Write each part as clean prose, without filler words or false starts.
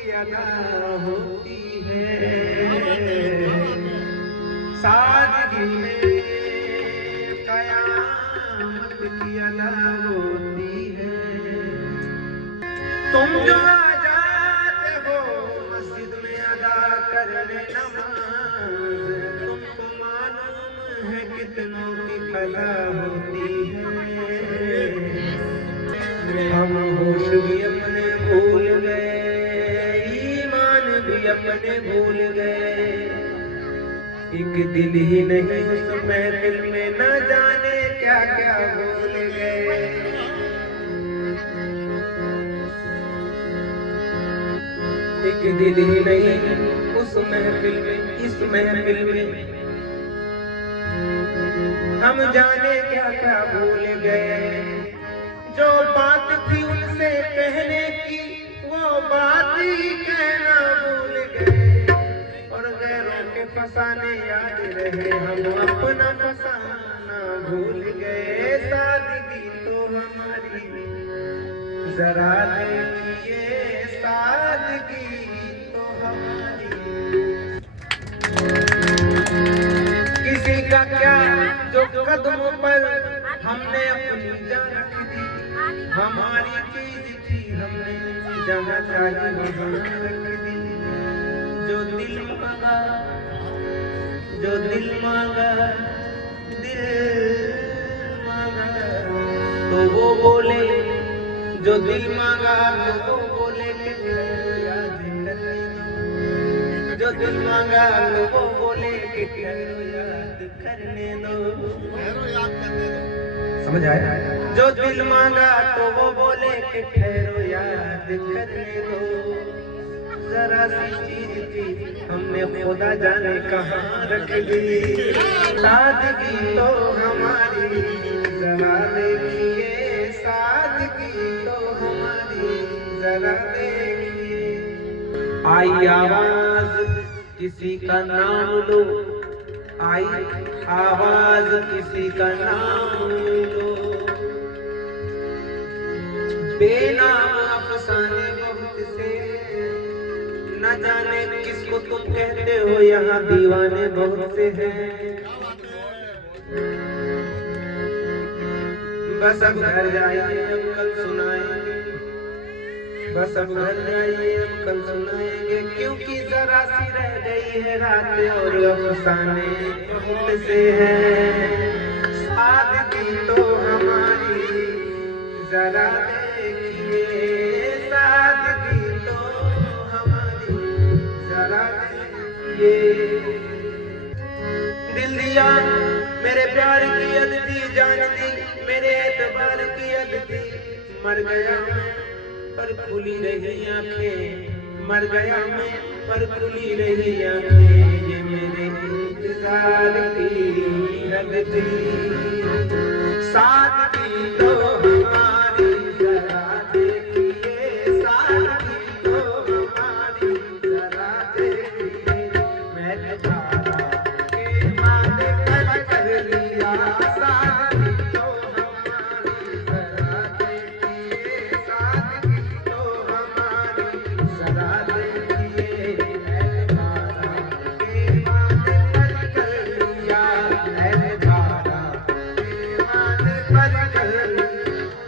की अदा होती है, सादगी में कयामत की अदा होती है। तुम जो आ जाते हो मस्जिद में अदा करने नमाज, तुमको मालूम है कितनों की कदा होती है। हम होश भी अपने भूल गए, ईमान भी अपने भूल गए, एक दिल ही नहीं उस महफिल में न जाने क्या क्या भूल गए। एक दिल ही नहीं उस महफिल में, इस महफिल में हम जाने क्या क्या भूल गए। जो बात थी उनसे कहने की वो बात ही कहना भूल गए, और गैरों के फसाने याद रहे हम अपना फसाना भूल गए। सादगी तो हमारी जरा देखिए, सादगी तो हमारी। किसी का क्या जो कदमों पर हमने अपनी जान रख दी, हमारी चीज थी हमने जहाँ चाहे वहाँ रख दी। जो दिल मांगा, जो दिल मांगा, दिल मांगा तो वो बोले, जो दिल मांगा तो वो बोले कि ठहरो याद करने दो। जो दिल मांगा तो वो बोले कि ठहरो याद करने दो, ठहरो याद करने दो। समझ आया? जो दिल मांगा तो वो बोले कि ठहरो याद करने दो। जरा सी चीज थी हमने खुदा जाने कहाँ रख दी, सादगी तो हमारी जरा देखिए, सादगी तो हमारी जरा देखिए। आई आवाज किसी का नाम लो, आई आवाज किसी का नाम लो, बेनाम अफसाने बहुत से, न जाने किसको तुम कहते हो, यहाँ दीवाने बहुत से हैं। बस अब घर जाइए, अब कल सुनाएंगे, बस अब घर जाइए, अब कल सुनाएंगे, क्योंकि जरा सी रह गई है रात और अफसाने बहुत से हैं। सादगी तो हमारी जरा देखिए, सादगी तो हमारी जरा देखिए। दिल दिया मेरे प्यार की अद दी, जान दी मेरे एतबार की अद दी, मर गया मैं पर खुली रही आंखें, मर गया मैं पर खुली रही आंखें, ये मेरे इंतजार की रग थी। सादगी तो हमारी जरा देखिए, सादगी तो हमारी जरा देखिए। मैं तुम्हारा के वादे कर लिया, सादगी तो हमारी जरा देखिए, सादगी तो हमारी जरा देखिए। मैं तुम्हारा के वादे कर लिया, मैं तुम्हारा के वादे कर लिया।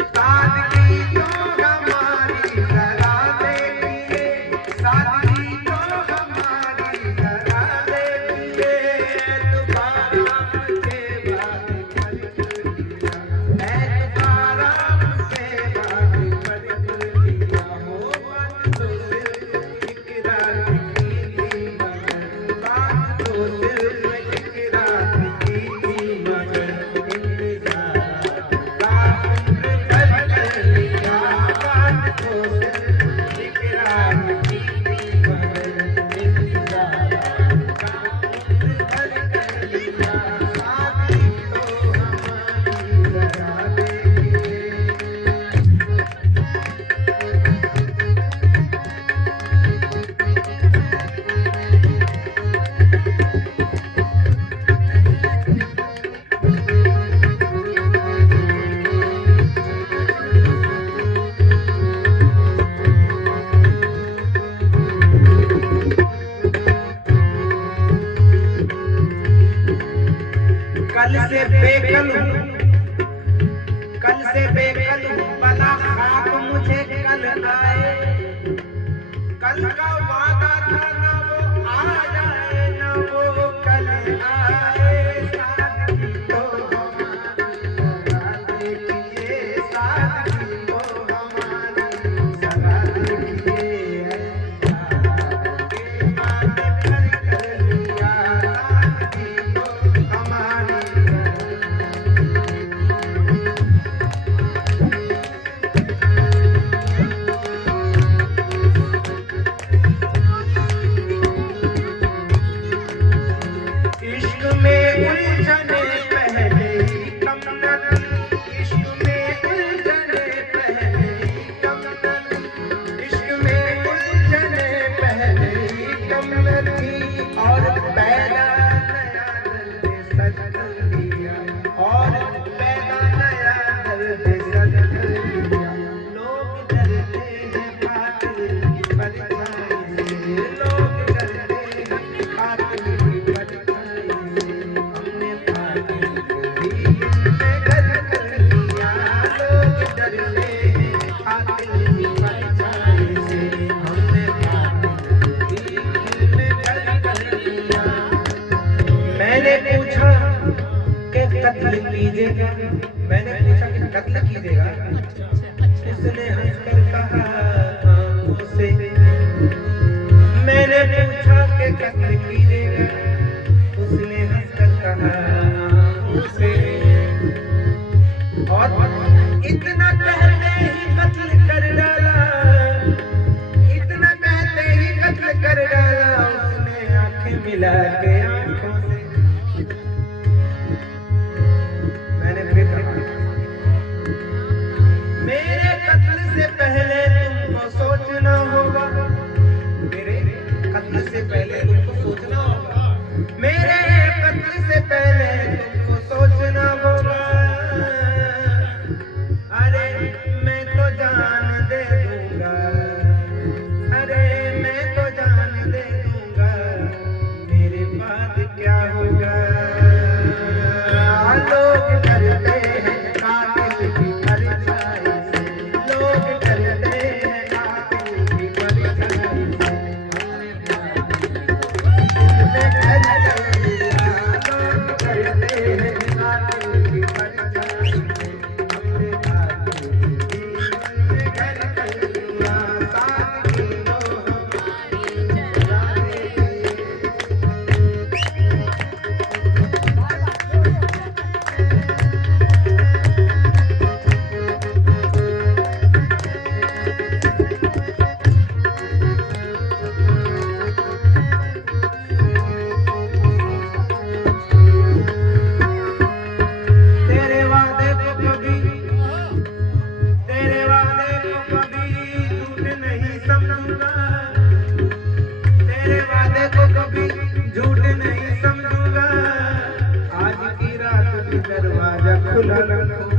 बुलंद